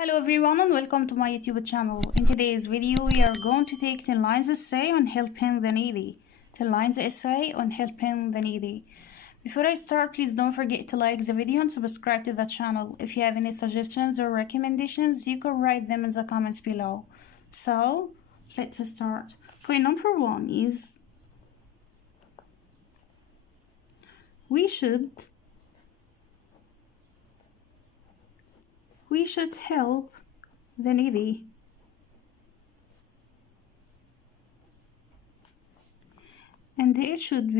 Hello everyone and welcome to my YouTube channel. In today's video we are going to take 10 lines essay on helping the needy. 10 lines essay on helping the needy. Before I start, please don't forget to like the video and subscribe to the channel. If you have any suggestions or recommendations, you can write them in the comments below. So, let's start. Point number 1 is we should help the needy. And it should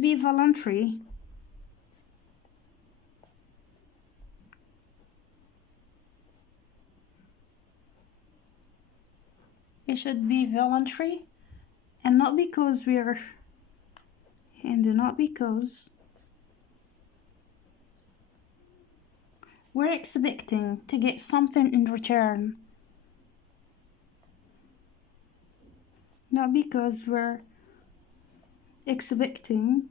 be voluntary. It should be voluntary and not because we're expecting to get something in return. Not because we're expecting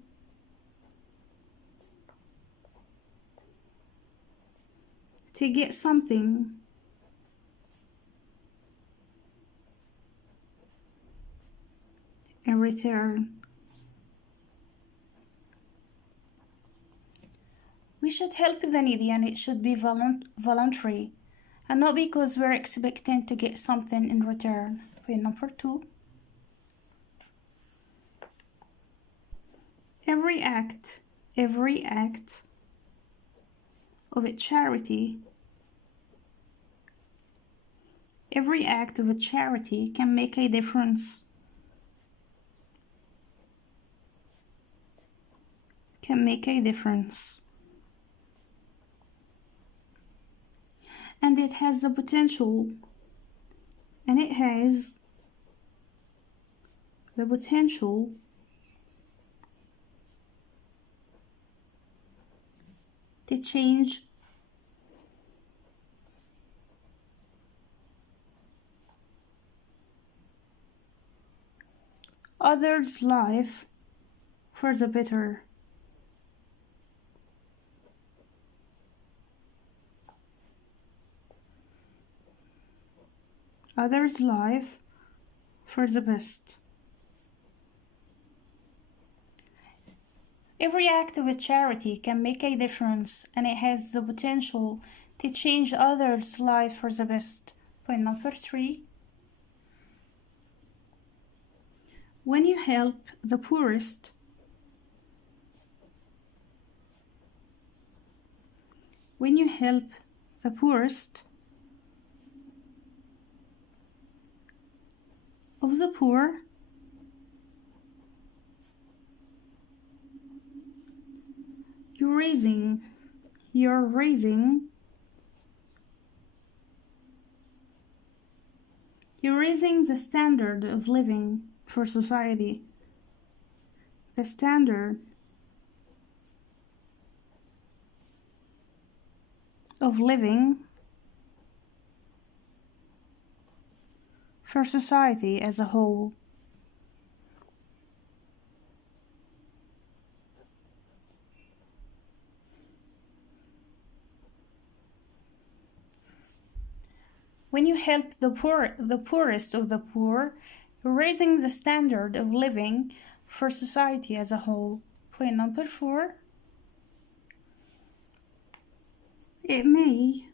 to get something in return. We should help the needy and it should be voluntary and not because we're expecting to get something in return. Point number 2. Every act of a charity can make a difference. And it has the potential to change others' life for the better. Others' life for the best. Every act of a charity can make a difference and it has the potential to change others' life for the best. Point number 3. When you help the poorest, of the poor, you're raising the standard of living for society. The standard of living for society as a whole. When you help the poorest of the poor, you're raising the standard of living for society as a whole. Point number 4. It may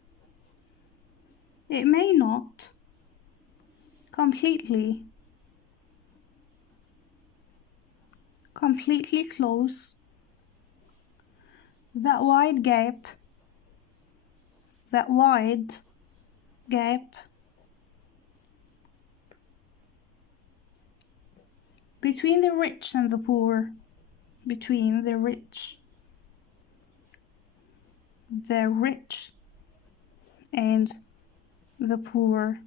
not completely close that wide gap between the rich and the poor, between the rich and the poor.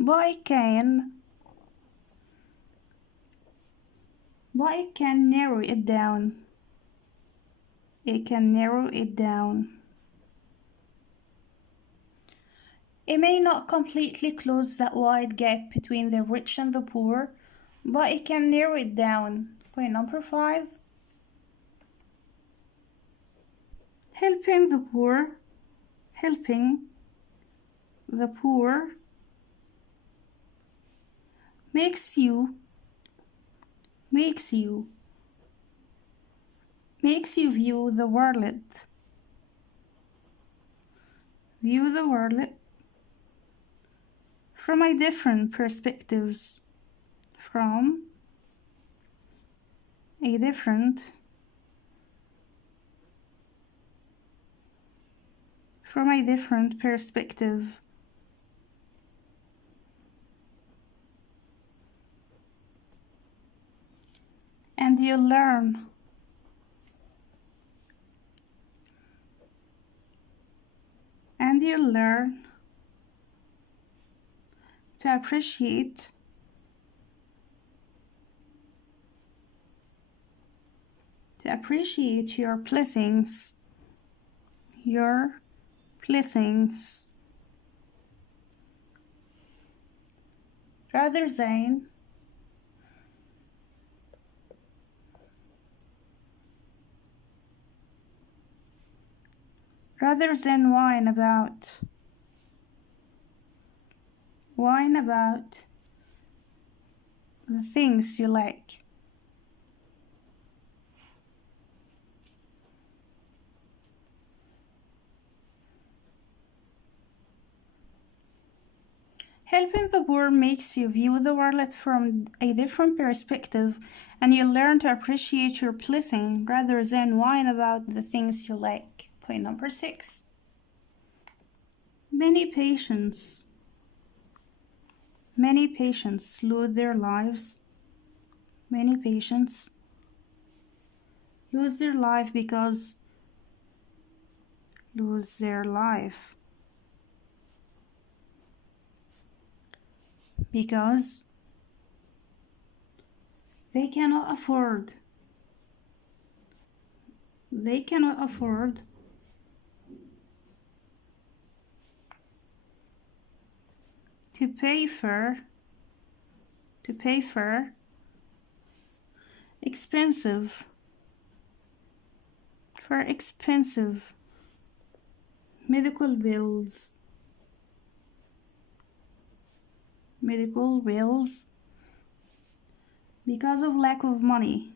But it can narrow it down. It may not completely close that wide gap between the rich and the poor, but it can narrow it down. Point number 5. Helping the poor, helping the poor makes you view the world from a different perspectives, from a different perspective. And you learn to appreciate your blessings, rather than whine about the things you like. Helping the poor makes you view the world from a different perspective, and you learn to appreciate your blessing rather than whine about the things you like. Point number 6. Many patients lose their lives. Many patients lose their life because they cannot afford to pay for expensive medical bills because of lack of money.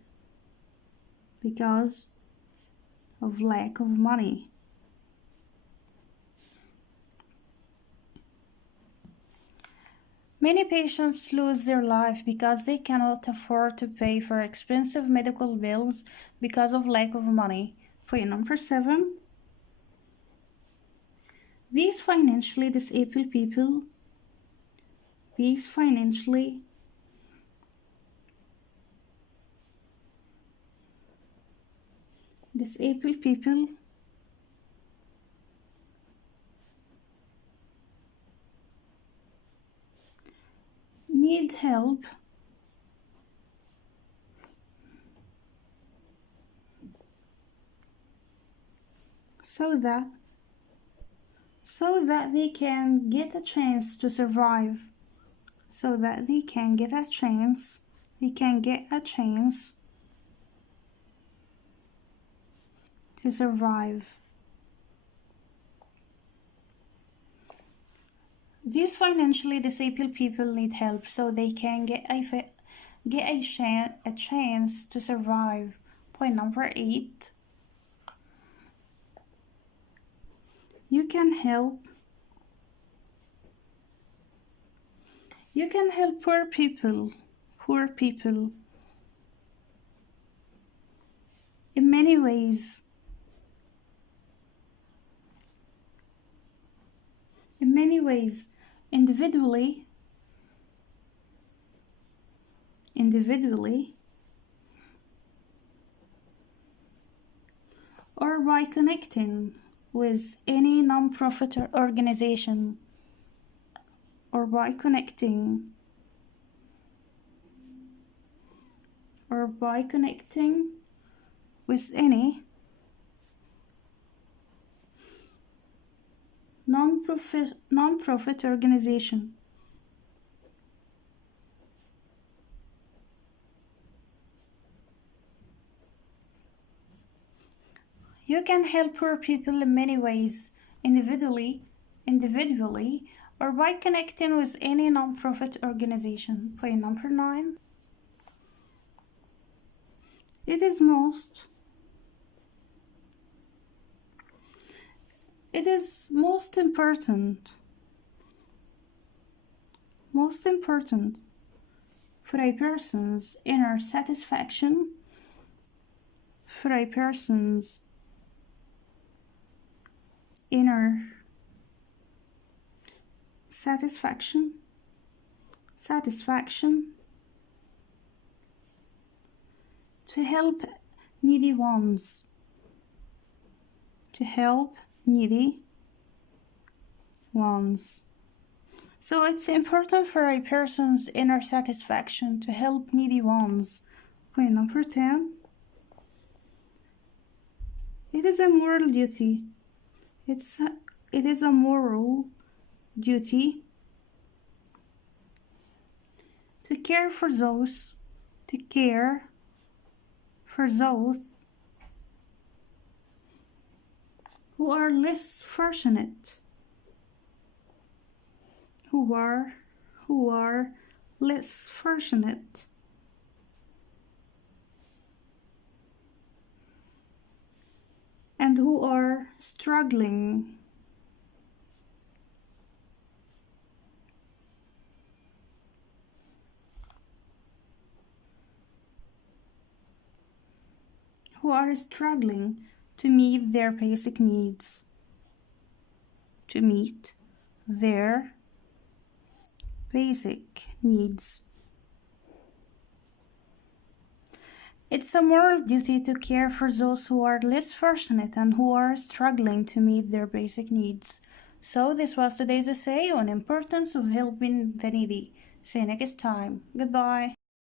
Many patients lose their life because they cannot afford to pay for expensive medical bills because of lack of money. Point number 7. These financially disabled people need help so that they can get a chance to survive. These financially disabled people need help so they can get a chance to survive. Point number 8. You can help poor people in many ways. Individually or by connecting with any non-profit organization, with any non-profit organization. You can help poor people in many ways, individually, or by connecting with any non-profit organization. Point number 9. It is most important for a person's inner satisfaction, to help needy ones, So it's important for a person's inner satisfaction to help needy ones. Point number 10. It is a moral duty. It is a moral duty to care for those who are less fortunate. And who are struggling. To meet their basic needs. It's a moral duty to care for those who are less fortunate and who are struggling to meet their basic needs. So this was today's essay on importance of helping the needy. See you next time. Goodbye.